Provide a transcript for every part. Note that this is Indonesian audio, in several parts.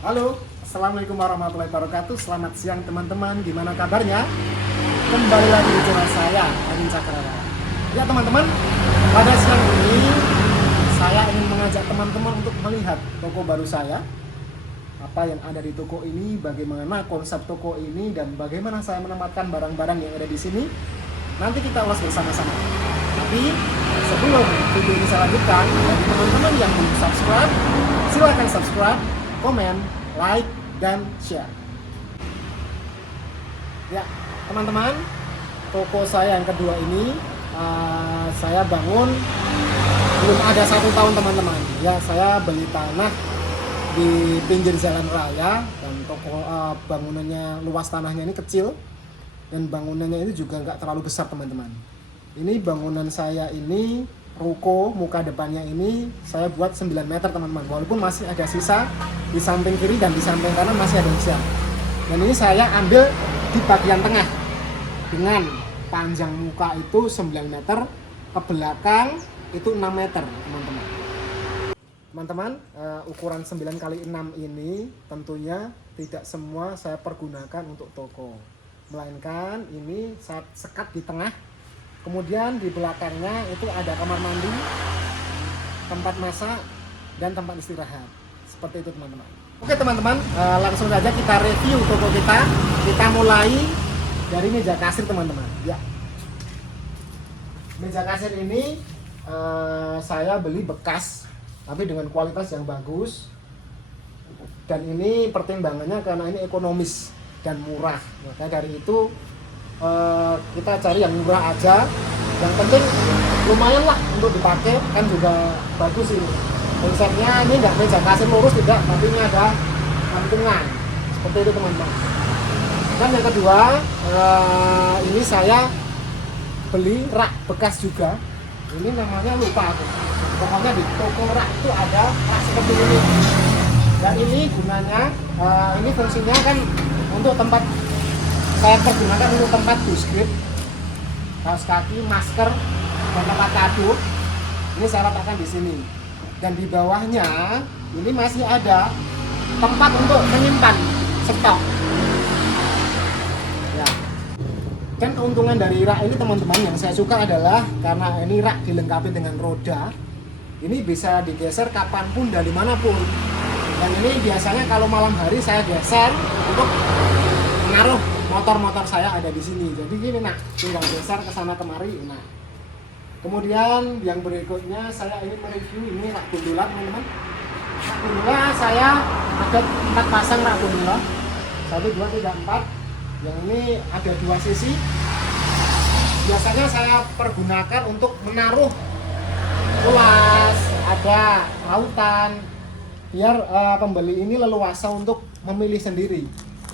Halo, Assalamualaikum warahmatullahi wabarakatuh. Selamat siang teman-teman, gimana kabarnya? Kembali lagi di channel saya, Adin Cakrawala. Ya teman-teman, pada siang ini saya ingin mengajak teman-teman untuk melihat toko baru saya. Apa yang ada di toko ini, bagaimana konsep toko ini, dan bagaimana saya menempatkan barang-barang yang ada di sini. Nanti kita ulas bersama-sama. Tapi sebelum video ini saya lanjutkan, bagi teman-teman yang belum subscribe, silakan subscribe, komen, like, dan share. Ya, teman-teman, toko saya yang kedua ini saya bangun belum ada 1 tahun teman-teman. Ya, saya beli tanah di pinggir jalan raya dan toko bangunannya, luas tanahnya ini kecil dan bangunannya ini juga nggak terlalu besar teman-teman. Ini bangunan saya ini ruko, muka depannya ini saya buat 9 meter teman-teman, walaupun masih ada sisa di samping kiri dan di samping kanan masih ada sisa. Dan ini saya ambil di bagian tengah dengan panjang muka itu 9 meter, ke belakang itu 6 meter teman-teman. Teman-teman, ukuran 9 kali 6 ini tentunya tidak semua saya pergunakan untuk toko, melainkan ini saya sekat di tengah. Kemudian di belakangnya itu ada kamar mandi, tempat masak, dan tempat istirahat. Seperti itu teman-teman. Oke teman-teman, langsung saja kita review toko kita. Kita mulai dari meja kasir teman-teman. Ya, meja kasir ini saya beli bekas, tapi dengan kualitas yang bagus. Dan ini pertimbangannya karena ini ekonomis dan murah. Maka dari itu kita cari yang murah aja, yang penting lumayan lah untuk dipakai, kan juga bagus ini konsepnya. Ini nggak meja kasir lurus tidak, tapi ini ada gantungan seperti itu teman-teman. Dan yang kedua, ini saya beli rak bekas juga. Ini namanya lupa aku, pokoknya di toko rak itu ada rak seperti ini. Dan ini gunanya, ini fungsinya kan untuk tempat, saya pergunakan untuk tempat buskrip, kaos kaki, masker, dan tempat kado. Ini saya letakkan di sini. Dan di bawahnya ini masih ada tempat untuk menyimpan stok. Ya. Dan keuntungan dari rak ini teman-teman yang saya suka adalah karena ini rak dilengkapi dengan roda. Ini bisa digeser kapanpun dan dimanapun. Dan ini biasanya kalau malam hari saya geser untuk menaruh motor-motor saya ada di sini. Jadi gini nak, tinggal geser ke sana kemari. Nah, kemudian yang berikutnya saya ingin mereview ini rak gondola teman-teman. Rak gondola saya ada 4 pasang rak gondola, 1, 2, 3, 4. Yang ini ada 2 sisi. Biasanya saya pergunakan untuk menaruh luas, ada lautan, biar pembeli ini leluasa untuk memilih sendiri.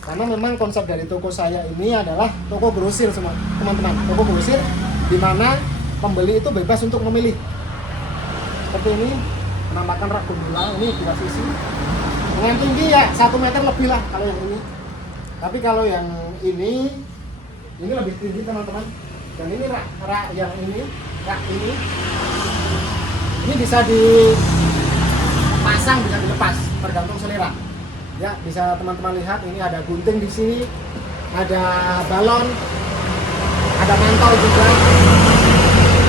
Karena memang konsep dari toko saya ini adalah toko grosir semua teman-teman, toko grosir di mana pembeli itu bebas untuk memilih. Seperti ini penampakan rak gondola, ini 2 sisi dengan tinggi ya 1 meter lebih lah kalau yang ini. Tapi kalau yang ini lebih tinggi teman-teman. Dan ini rak yang ini, rak ini bisa dipasang, bisa dilepas, tergantung selera. Ya, bisa teman-teman lihat ini ada gunting di sini, ada balon, ada mantau juga.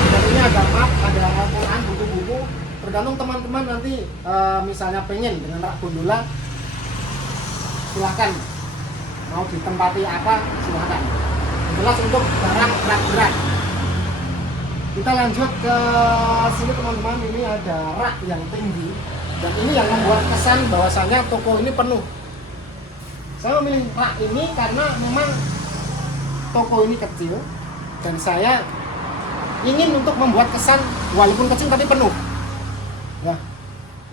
Dan ini ada map, ada Al-Quran, buku-buku. Tergantung teman-teman nanti misalnya pengen dengan rak gondola, silahkan mau ditempati apa, silahkan. Jelas untuk barang berat-berat. Kita lanjut ke sini teman-teman, ini ada rak yang tinggi. Dan ini yang membuat kesan bahwasanya toko ini penuh. Saya memilih rak ini karena memang toko ini kecil dan saya ingin untuk membuat kesan walaupun kecil tapi penuh. Ya,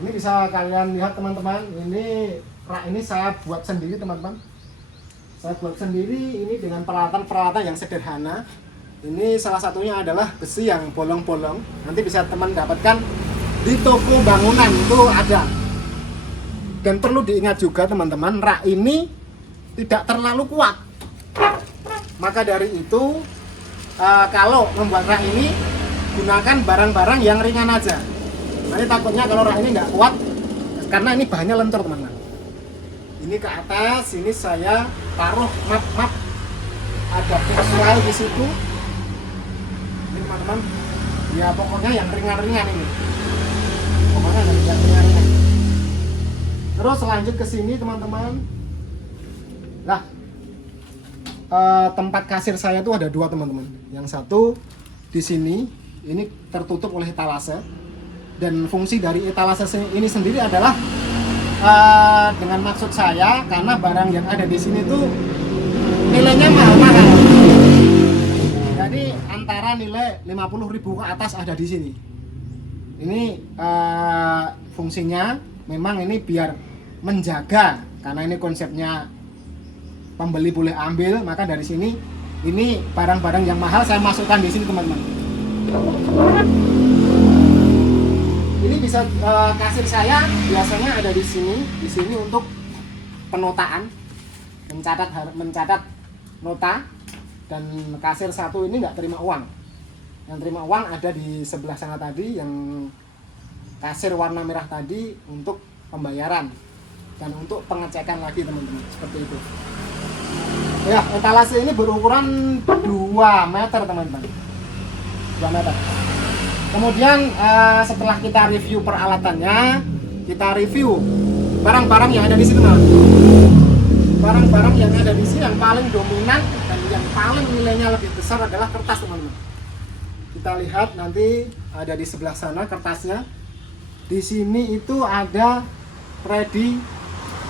ini bisa kalian lihat teman-teman. Ini rak ini saya buat sendiri teman-teman. Saya buat sendiri ini dengan peralatan-peralatan yang sederhana. Ini salah satunya adalah besi yang bolong-bolong. Nanti bisa teman dapatkan di toko bangunan itu ada. Dan perlu diingat juga teman-teman, rak ini tidak terlalu kuat. Maka dari itu kalau membuat rak ini gunakan barang-barang yang ringan aja. Nanti takutnya kalau rak ini nggak kuat, karena ini bahannya lentur teman-teman. Ini ke atas, ini saya taruh map ada visual di situ. Ini teman-teman, ya pokoknya yang ringan-ringan ini. Pokoknya yang ringan-ringan. Terus lanjut ke sini teman-teman. Nah, tempat kasir saya tuh ada dua teman-teman. Yang satu di sini, ini tertutup oleh etalase. Dan fungsi dari etalase ini sendiri adalah dengan maksud saya karena barang yang ada di sini tuh nilainya mahal-mahal. Jadi antara nilai 50.000 ke atas ada di sini. Ini fungsinya memang ini biar menjaga, karena ini konsepnya pembeli boleh ambil, maka dari sini ini barang-barang yang mahal saya masukkan di sini teman-teman. Ini bisa kasir saya biasanya ada di sini untuk penotaan, mencatat nota, dan kasir satu ini nggak terima uang. Yang terima uang ada di sebelah sana tadi, yang kasir warna merah tadi untuk pembayaran dan untuk pengecekan lagi teman-teman, seperti itu. Ya, etalase ini berukuran 2 meter teman-teman, 2 meter. Kemudian setelah kita review peralatannya, kita review barang-barang yang ada di sini teman. Barang-barang yang ada di sini yang paling dominan dan yang paling nilainya lebih besar adalah kertas teman-teman. Kita lihat nanti ada di sebelah sana kertasnya. Di sini itu ada ready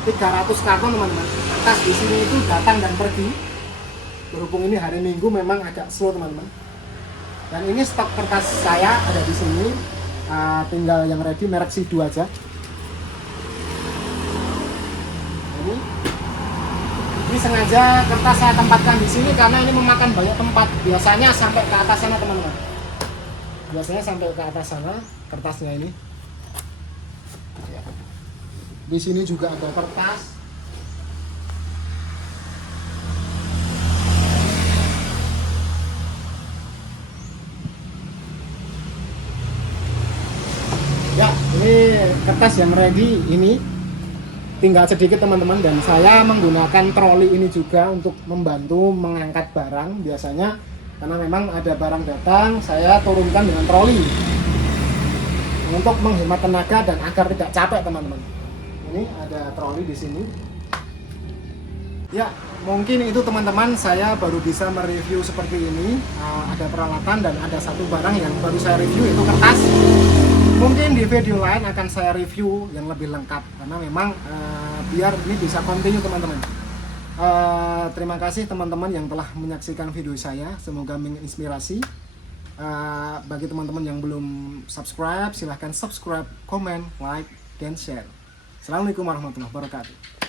300 karton teman-teman. Kertas di sini itu datang dan pergi. Berhubung ini hari Minggu memang agak slow teman-teman. Dan ini stok kertas saya ada di sini. Tinggal yang ready merek Sidu aja. Ini sengaja kertas saya tempatkan di sini karena ini memakan banyak tempat. Biasanya sampai ke atas sana teman-teman. Biasanya sampai ke atas sana kertasnya ini. Di sini juga ada kertas. Ya, ini kertas yang ready ini. Tinggal sedikit teman-teman, dan saya menggunakan troli ini juga untuk membantu mengangkat barang biasanya, karena memang ada barang datang saya turunkan dengan troli untuk menghemat tenaga dan agar tidak capek teman-teman. Ini ada troli di sini. Ya, mungkin itu teman-teman, saya baru bisa mereview seperti ini. Ada peralatan dan ada satu barang yang baru saya review, itu kertas. Mungkin di video lain akan saya review yang lebih lengkap, karena memang biar ini bisa continue teman-teman. Terima kasih teman-teman yang telah menyaksikan video saya, semoga menginspirasi. Bagi teman-teman yang belum subscribe, silahkan subscribe, komen, like, dan share. Assalamualaikum warahmatullahi wabarakatuh.